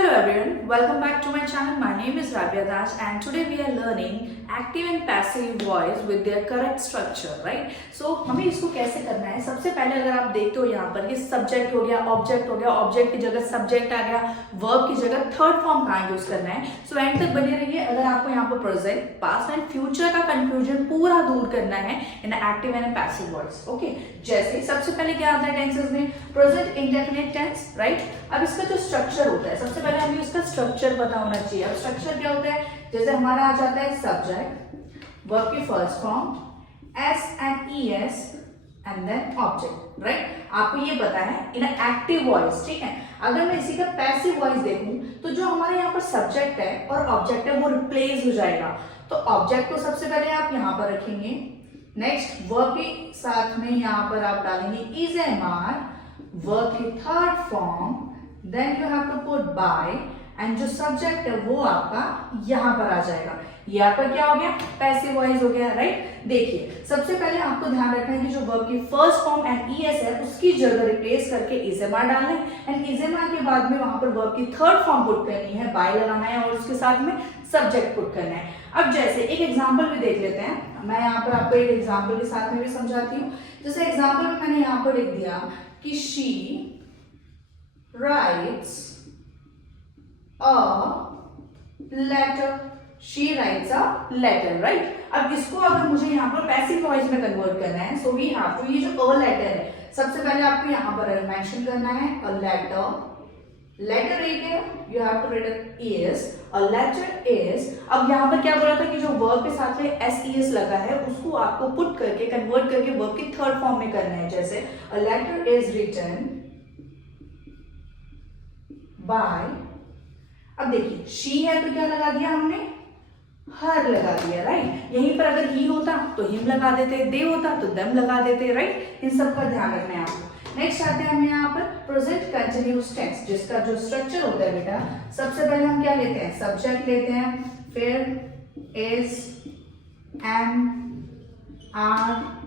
Hello everyone, welcome back to my channel. My name is Rabia Das and today we are learning active and passive voice with their correct structure, right? So हमें इसको कैसे करना है? सबसे पहले अगर आप देखते हो यहाँ पर कि सब्जेक्ट हो गया, ऑब्जेक्ट की जगह सब्जेक्ट आ गया, वर्ब की जगह थर्ड फॉर्म कहाँ यूज करना है? सो एंड तक बने रहिए। अगर आपको यहाँ पर प्रेजेंट, पास्ट एंड फ्यूचर का कंफ्यूजन पूरा दूर करना है in active and passive voice, okay? जैसे सबसे पहले क्या आता है टेंसेस में? Present indefinite tense, right? अब इसका जो स्ट्रक्चर होता है, सबसे पहले हमें इसका स्ट्रक्चर पता होना चाहिए। अब स्ट्रक्चर क्या होता है? जैसे हमारा आ जाता है सब्जेक्ट, वर्ब की first form s and e s and then object, right? आपको ये पता है इन एक्टिव वॉइस, ठीक है? अगर मैं इसी का पैसिव वॉइस देखूं तो जो हमारे यहाँ पर सब्जेक्ट है और ऑब्जेक्ट है वो रिप्लेस हो जाएगा। तो ऑब्जेक्ट को सबसे पहले आप यहाँ पर रखेंगे, नेक्स्ट वर्ब के साथ में यहाँ पर आप डालेंगे इज एम आर, वर्ब की third form, then you have to put by and जो सब्जेक्ट है वो आपका यहां पर आ जाएगा। ये आपका क्या हो गया? पैसिव वॉइस हो गया, राइट? देखिए सबसे पहले आपको ध्यान रखना है कि जो वर्ब की फर्स्ट फॉर्म एंड ईएस है उसकी जगह रिप्लेस करके इजेमार डालना है एंड इजेमार के बाद में वहां पर वर्ब की थर्ड फॉर्म पुट करनी है, बाय लगाना है और उसके साथ में सब्जेक्ट पुट करना है। अब जैसे एक एग्जाम्पल भी देख लेते हैं, मैं यहाँ पर आपको एक एग्जाम्पल के साथ में भी समझाती हूँ। जैसे एग्जाम्पल में मैंने यहाँ पर लिख दिया कि she writes a letter, she writes a letter, right? अब इसको अगर मुझे यहाँ पर पैसिव वॉइस में कन्वर्ट करना है, so we have to, ये जो a letter है सबसे पहले आपको यहाँ पर मेंशन करना है a letter, लेटर एक है, you have to write is, a letter is। अब यहाँ पर क्या बोला था कि जो वर्ब के साथ में SES लगा है उसको आपको पुट करके कन्वर्ट करके वर्ब की थर्ड फॉर्म में करना है। जैसे a letter is written by, अब देखिए शी है तो क्या लगा दिया हमने? हर लगा दिया, राइट? यहीं पर अगर ही होता तो हिम लगा देते, दे होता तो दम लगा देते, राइट? इन सब का ध्यान रखना है आपको। नेक्स्ट आते हैं हम यहाँ पर प्रेजेंट कंटिन्यूअस टेंस, जिसका जो स्ट्रक्चर होता है बेटा, सबसे पहले हम क्या लेते हैं? सब्जेक्ट लेते हैं, फिर इज, एम, आर,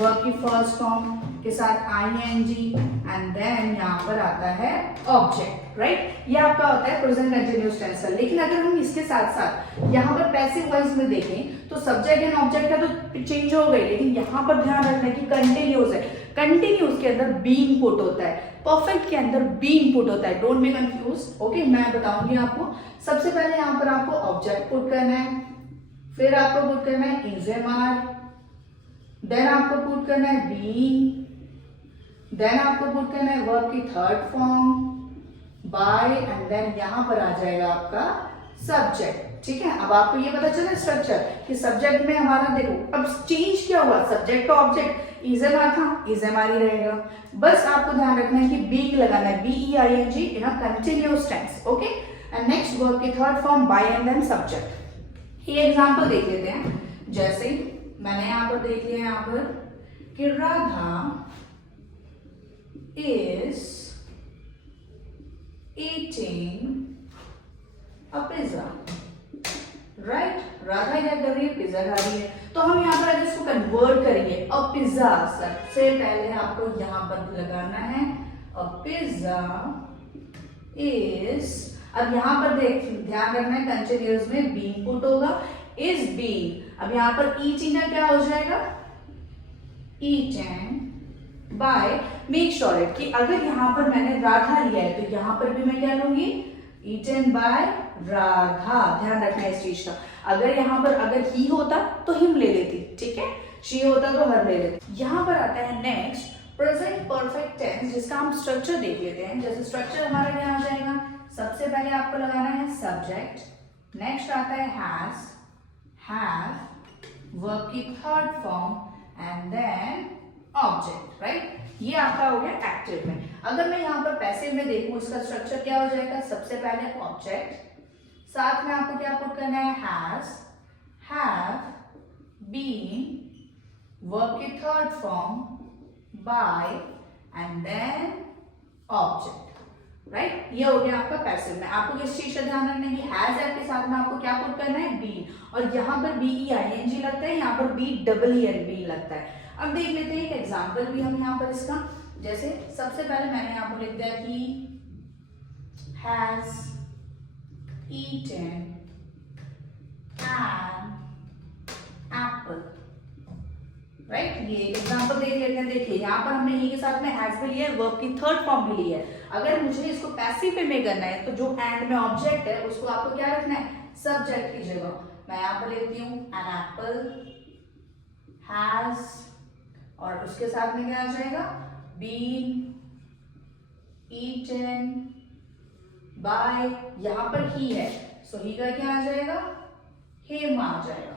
वर्ब की फर्स्ट फॉर्म के साथ आईएनजी एंड देन यहाँ पर आता है ऑब्जेक्ट, राइट? ये आपका होता है प्रेजेंट कंटिन्यूअस टेंस का। लेकिन अगर हम इसके साथ साथ यहाँ पर पैसिव वॉइस में देखें तो सब्जेक्ट एंड ऑब्जेक्ट का तो चेंज हो गई, लेकिन यहाँ पर ध्यान रखना कि कंटिन्यूअस है। कंटिन्यूअस के अंदर बीइंग पुट होता है, परफेक्ट के अंदर बीइंग पुट होता है, डोंट बी कंफ्यूज, ओके? मैं बताऊंगी आपको। सबसे पहले यहाँ पर आपको ऑब्जेक्ट पुट करना है, फिर आपको पुट करना है इज एम आर, देन आपको पुट करना है बीइंग, देन आपको पुट करना है वर्ब की third form by and then यहां पर आ जाएगा आपका सब्जेक्ट, ठीक है? अब आपको ये पता चला स्ट्रक्चर कि सब्जेक्ट में हमारा देखो अब चेंज क्या हुआ, सब्जेक्ट तो ऑब्जेक्ट इजेमार था, इजेमार ही रहेगा। बस आपको ध्यान रखना है कि बीइंग लगाना है, BEING in a continuous tense, okay? And next verb की third form by and then subject. ये एग्जांपल देख लेते हैं। जैसे मैंने यहाँ पर देख लिया यहाँ पर कि Radha is eating a pizza, right? Radha क्या कर रही है? पिज्जा खा रही है। तो हम यहाँ पर अगर इसको कन्वर्ट करेंगे अ पिज्जा, सबसे पहले आपको यहाँ पर लगाना है अ पिज्जा is, अब यहाँ पर ध्यान रखना है कंटिन्यूअस में बीइंग पुट होगा, is being। अब यहाँ पर ईटिंग का क्या हो जाएगा? eaten by, make sure it कि अगर यहाँ पर मैंने राधा लिया है तो यहाँ पर भी मैं क्या लूंगी? Eaten by Radha. ध्यान रखना है इस चीज का। अगर यहाँ पर अगर ही होता तो हिम ले लेती, ठीक है? शी होता तो हर ले लेती। यहाँ पर आता है नेक्स्ट प्रेजेंट परफेक्ट टेंस, जिसका हम स्ट्रक्चर देख लेते हैं। जैसे स्ट्रक्चर हमारा क्या आ जाएगा? सबसे पहले आपको लगाना है सब्जेक्ट, नेक्स्ट आता है हैज, हैव, वर्ब की third form and then object, right? ये आपका हो गया एक्टिव में। अगर मैं यहाँ पर पैसिव में देखूं इसका स्ट्रक्चर क्या हो जाएगा? सबसे पहले ऑब्जेक्ट, साथ में आपको क्या पुट करना है? हैज, हैव, बीन, वर्ब की third form by and then object, right? ये हो गया आपका पैसिव में। आपको किस चीज का ध्यान रखना है कि हैज है के साथ में आपको क्या पुट करना है? बी, और यहाँ पर BEING लगता है, यहाँ पर BEENB लगता है। अब देख लेते हैं एक एग्जाम्पल भी हम यहाँ पर इसका। जैसे सबसे पहले मैंने यहाँ पर लिख दिया कि has eaten an apple, right. ये एग्जांपल देख लेते हैं। देखिए यहाँ पर हमने ही के साथ में हैज भी लिया है, वर्ब की थर्ड फॉर्म भी ली है। अगर मुझे इसको पैसिव पे में करना है तो जो एंड में ऑब्जेक्ट है उसको आपको क्या रखना है, सब्जेक्ट की जगह। मैं यहाँ पर लेती हूँ एन एप्पल हैज, और उसके साथ में क्या आ जाएगा, बीन ईटन बाय, यहाँ पर ही है सो ही का क्या आ जाएगा, हिम आ जाएगा।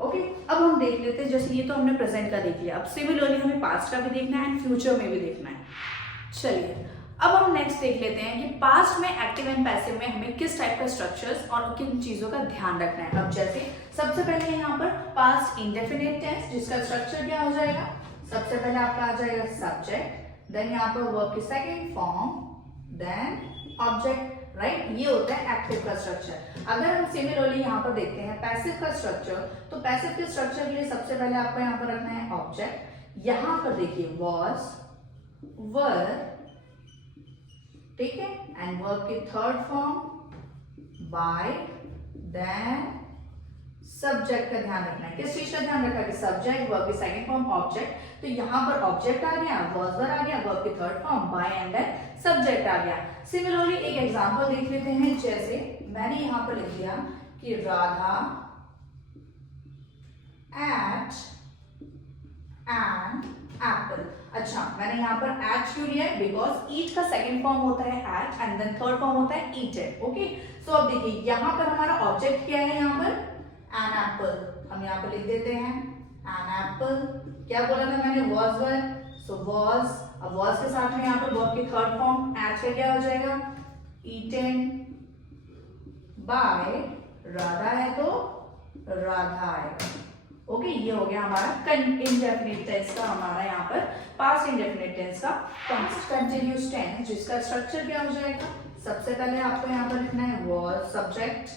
ओके अब हम देख लेते हैं, जैसे ये तो हमने प्रेजेंट का देख लिया, अब सिमिलरली हमें पास्ट का भी देखना है एंड फ्यूचर में भी देखना है। चलिए अब हम नेक्स्ट देख लेते हैं कि पास्ट में एक्टिव एंड पैसिव में हमें किस टाइप का स्ट्रक्चर्स और किन चीजों का ध्यान रखना है। अब जैसे सबसे पहले यहाँ पर पास्ट इंडेफिनिट टेंस, जिसका स्ट्रक्चर क्या हो जाएगा, सबसे पहले आपका आ जाएगा सब्जेक्ट, देन यहाँ पर वर्ब की second form, then object, right. ये होता है एक्टिव का स्ट्रक्चर। अगर हम सिमिलरली यहाँ पर देखते हैं पैसिव का स्ट्रक्चर, तो पैसिव के स्ट्रक्चर के लिए सबसे पहले आपको यहाँ पर रखना है ऑब्जेक्ट। यहाँ पर देखिए was, were, ठीक है, एंड वर्ब की third form by, then subject का ध्यान रखना है। किस चीज का ध्यान रखना है कि सब्जेक्ट, वर्ब की सेकंड फॉर्म, ऑब्जेक्ट। तो यहाँ पर ऑब्जेक्ट आ गया, was were आ गया, वर्ब की third form by and then subject आ गया। सिमिलरली एक एग्जांपल देख लेते हैं, जैसे मैंने यहाँ पर लिख दिया कि राधा एट एन एप्पल। अच्छा मैंने यहाँ पर एट क्यों लिया है, बिकॉज ईट का सेकंड फॉर्म होता है ate and then third form होता है ईटेड। ओके सो अब देखिए यहाँ पर हमारा ऑब्जेक्ट क्या है, यहाँ पर एन एप्पल, हम यहाँ पर लिख देते हैं एन एप्पल। क्या बोला था मैंने, was were, सो was, अब was के साथ में यहाँ पर वर्ब की थर्ड फॉर्म एट का क्या हो जाएगा, eaten by, राधा है तो राधा आएगा। ओके ये हो गया हमारा इंडेफिनिट टेंस का, हमारा यहाँ पर पास्ट इंडेफिनिट टेंस का पास्ट कंटिन्यूअस टेंस, जिसका स्ट्रक्चर क्या हो जाएगा, सबसे पहले आपको यहाँ पर लिखना है was सब्जेक्ट,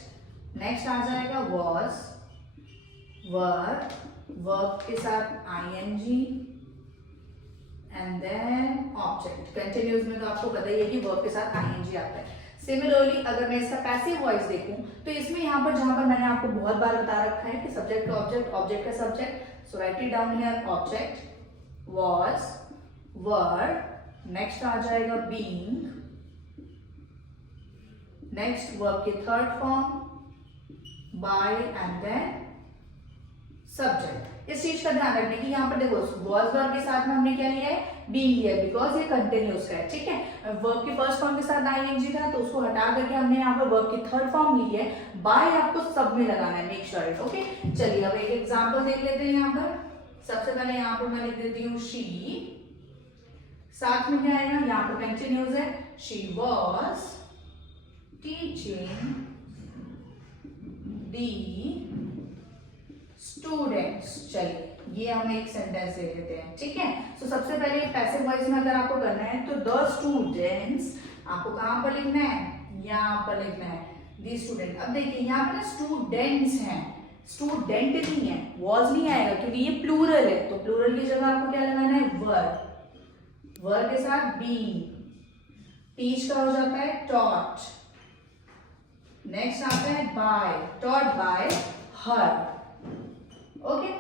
नेक्स्ट आ जाएगा was, were, वर्ब के साथ ing and then object. Continuous में तो आपको पता ही है कि वर्ब के साथ ing आता है। सिमिलरली अगर मैं इसका पैसिव वॉइस देखूं तो इसमें यहाँ पर जहां पर मैंने आपको बहुत बार बता रखा है कि सब्जेक्ट का ऑब्जेक्ट, ऑब्जेक्ट का subject, so write it down here, object was, were, next आ जाएगा being, नेक्स्ट वर्ब की third form by and then subject. इस चीज का ध्यान रखने की, यहाँ पर देखो was were के साथ में हमने क्या लिया है, being लिया है, बिकॉज ये कंटिन्यूअस है। ठीक है, वर्ब की फर्स्ट फॉर्म के साथ ing था तो उसको हटा करके हमने यहाँ पर वर्ब की थर्ड फॉर्म ली है, by आपको सब में लगाना है, मेक श्योर इट। ओके चलिए अब एक एग्जांपल देख लेते हैं। यहाँ पर सबसे पहले यहाँ पर मैं लिख देती हूँ she, साथ में क्या आएगा, यहाँ पर कंटिन्यूअस है, she was teaching the students. चलिए ये हम एक सेंटेंस ले लेते हैं, ठीक है। तो सबसे पहले पैसिव वॉइस में अगर आपको करना है तो द स्टूडेंट्स आपको कहां पर लिखना है, यहाँ पर लिखना है द स्टूडेंट। अब देखिए यहाँ पर स्टूडेंट्स हैं, स्टूडेंट नहीं है, वॉज नहीं आएगा क्योंकि ये प्लूरल है, तो प्लूरल की जगह आपको क्या लगाना है, वर, वर के साथ बी, टीच का हो जाता है टॉट, नेक्स्ट आता है by, taught by her. Okay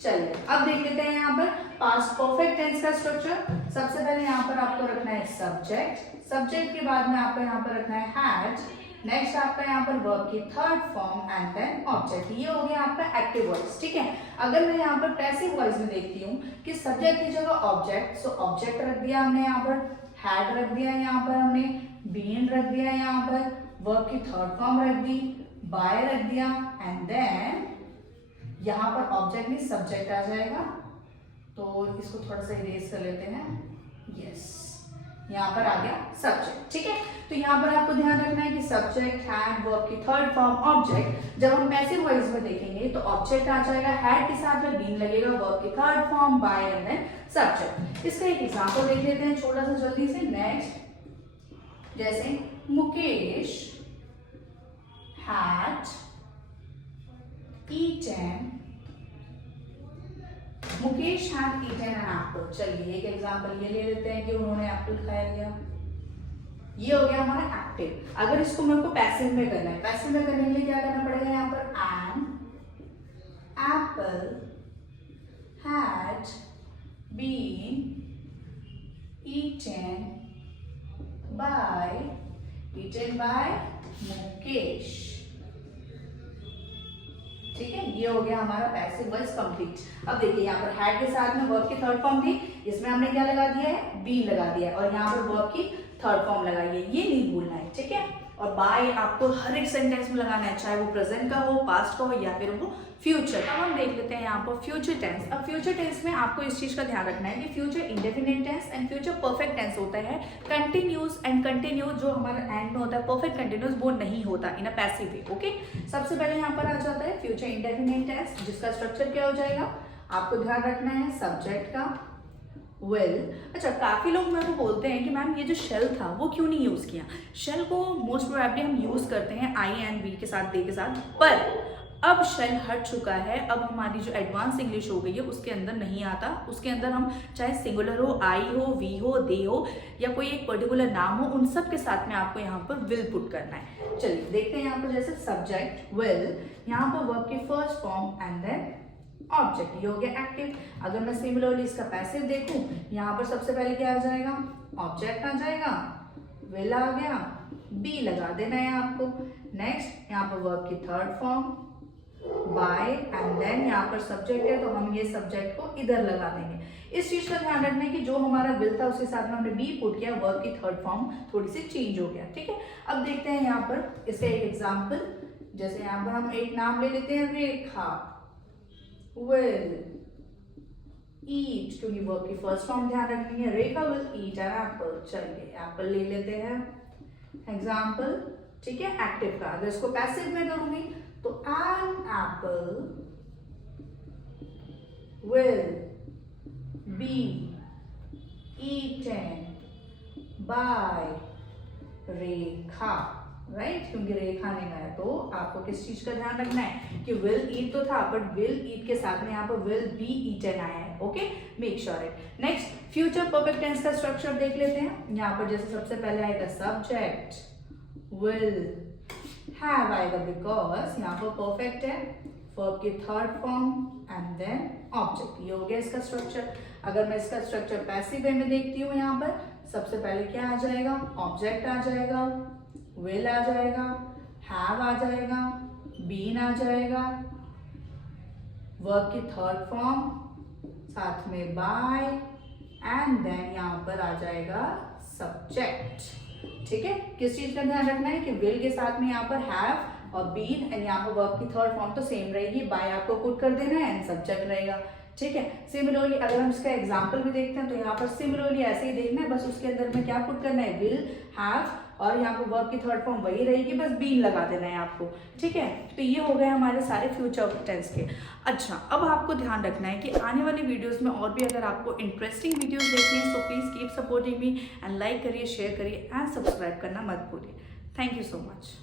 चलिए अब देख लेते हैं यहाँ पर पास्ट परफेक्ट टेंस का स्ट्रक्चर। सबसे पहले यहाँ पर आपको रखना है सब्जेक्ट, सब्जेक्ट के बाद में आपको यहाँ पर रखना है हैड, नेक्स्ट आपका यहाँ पर वर्ब की third form and then object. ये हो गया आपका एक्टिव वॉइस, ठीक है। अगर मैं यहाँ पर पैसिव वॉइस में देखती हूँ कि सब्जेक्ट की जगह ऑब्जेक्ट, सो ऑब्जेक्ट रख दिया हमने यहाँ पर, हैड रख दिया यहाँ पर हमने, बीन रख दिया यहाँ पर, वर्ब की थर्ड फॉर्म रख दी, बाय रख दिया एंड देन यहाँ पर ऑब्जेक्ट नहीं सब्जेक्ट आ जाएगा। तो इसको थोड़ा सा इरेज कर लेते हैं, यस यहाँ पर आ गया सब्जेक्ट, ठीक है। तो यहाँ पर आपको ध्यान रखना है कि सब्जेक्ट, हैड, वर्ब की थर्ड फॉर्म, ऑब्जेक्ट। जब हम पैसिव वॉइस में देखेंगे तो ऑब्जेक्ट आ जाएगा, हैड के साथ में बीन लगेगा, वर्ब की third form, by and then subject. इसका एक एग्जांपल देख लेते हैं छोटा सा जल्दी से। नेक्स्ट जैसे Mukesh had eaten, Mukesh had eaten an apple। चलिए एक एग्जांपल ये ले लेते हैं कि उन्होंने एप्पल खाया लिया। ये हो गया हमारा एक्टिव। अगर इसको मेरे को पैसिव में करना है, पैसिव में करने के लिए क्या करना पड़ेगा यहाँ पर, an apple had been eaten by Mukesh. ठीक है, ये हो गया हमारा पैसिव वॉइस कंप्लीट। अब देखिए यहाँ पर हैड के साथ में वर्ब की थर्ड फॉर्म थी, इसमें हमने क्या लगा दिया है, बी लगा दिया है, और यहाँ पर वर्ब की थर्ड फॉर्म लगाई है, ये नहीं भूलना है। ठीक है, और बाय आपको हर एक सेंटेंस में लगाना है, चाहे वो प्रेजेंट का हो, पास्ट का हो, या फिर वो फ्यूचर। अब हम देख लेते हैं यहाँ पर फ्यूचर टेंस। अब फ्यूचर टेंस में आपको इस चीज का ध्यान रखना है कि future indefinite tense and future perfect tense होता है। कंटिन्यूस एंड कंटिन्यूस जो हमारा एंड में होता है, परफेक्ट कंटिन्यूस वो नहीं होता इन अ पैसिव वे। ओके, सबसे पहले यहाँ पर आ जाता है फ्यूचर इंडेफिनिट टेंस, जिसका स्ट्रक्चर क्या हो जाएगा, आपको ध्यान रखना है सब्जेक्ट का वेल। अच्छा, काफी लोग मेरे को बोलते हैं कि मैम ये जो शेल था वो क्यों नहीं यूज किया। शेल को मोस्ट प्रोबेबली हम यूज करते हैं आई एंड वी के साथ, दे के साथ, पर अब शेल हट चुका है। अब हमारी जो एडवांस इंग्लिश हो गई है उसके अंदर नहीं आता। उसके अंदर हम चाहे सिंगुलर हो, आई हो, वी हो, दे हो, या कोई एक पर्टिकुलर नाम हो, उन सब के साथ में आपको यहाँ पर विल पुट करना है। चलिए देखते हैं यहाँ पर, जैसे सब्जेक्ट विल, यहाँ पर वर्ब की first form and then object, ये हो गया एक्टिव। अगर मैं सिमिलरली इसका पैसिव देखूं, यहाँ पर सबसे पहले क्या आ जाएगा, ऑब्जेक्ट आ जाएगा, विल आ गया, बी लगा देना है आपको। नेक्स्ट यहाँ पर वर्ब की third form by, and then यहाँ पर सब्जेक्ट है तो हम ये सब्जेक्ट को इधर लगा देंगे। इस चीज का ध्यान रखना है कि जो हमारा विल था उसके साथ में हमने बी पुट किया, वर्ब की थर्ड फॉर्म थोड़ी सी चेंज हो गया। ठीक है, अब देखते हैं यहाँ पर इसका एक एग्जाम्पल। जैसे यहाँ पर हम एक नाम ले लेते हैं, रेखा, will eat, क्योंकि वर्ब की फर्स्ट फॉर्म ध्यान रखनी है, रेखा will eat an apple। चलिए एप्पल ले लेते हैं एग्जाम्पल। ठीक है, एक्टिव का। अगर इसको पैसिव में करूंगी तो an apple will be eaten by Rekha, right, क्योंकि रेखा ने गाया। तो आपको किस चीज का ध्यान रखना है कि विल ईट तो था, बट विल ईट के साथ में यहाँ पर विल बी ईटन आया है। Okay, make sure it. Next future perfect tense का स्ट्रक्चर देख लेते हैं। यहाँ पर जैसे सबसे पहले आएगा सब्जेक्ट विल हैव आएगा, बिकॉज यहाँ पर परफेक्ट है, वर्ब की third form and then object, ये हो गया इसका स्ट्रक्चर। अगर मैं इसका स्ट्रक्चर पैसिव वे में देखती हूँ, यहाँ पर सबसे पहले क्या आ जाएगा, ऑब्जेक्ट आ जाएगा, विल आ जाएगा, हैव आ जाएगा, बीन आ जाएगा, वर्ब की थर्ड फॉर्म साथ में बाय, एंड देन यहाँ पर आ जाएगा सब्जेक्ट। ठीक है, किस चीज का ध्यान रखना है कि विल के साथ में यहाँ पर हैव और बीन, एंड यहाँ पर वर्ब की थर्ड फॉर्म तो सेम रहेगी, बाय आपको पुट कर देना है, एंड सब्जेक्ट रहेगा। ठीक है, सिमिलरली अगर हम इसका एग्जांपल भी देखते हैं तो यहाँ पर सिमिलरली ऐसे ही देखना है, बस उसके अंदर में क्या पुट करना है, विल, हैव, और यहाँ पर वर्ब की थर्ड फॉर्म वही रहेगी, बस बीन लगा देना है आपको। ठीक है, तो ये हो गए हमारे सारे फ्यूचर टेंस के। अच्छा, अब आपको ध्यान रखना है कि आने वाली वीडियोस में और भी अगर आपको इंटरेस्टिंग वीडियोस देखनी है, so please keep supporting me and like करिए, शेयर करिए एंड सब्सक्राइब करना मत भूलिए। Thank you so much.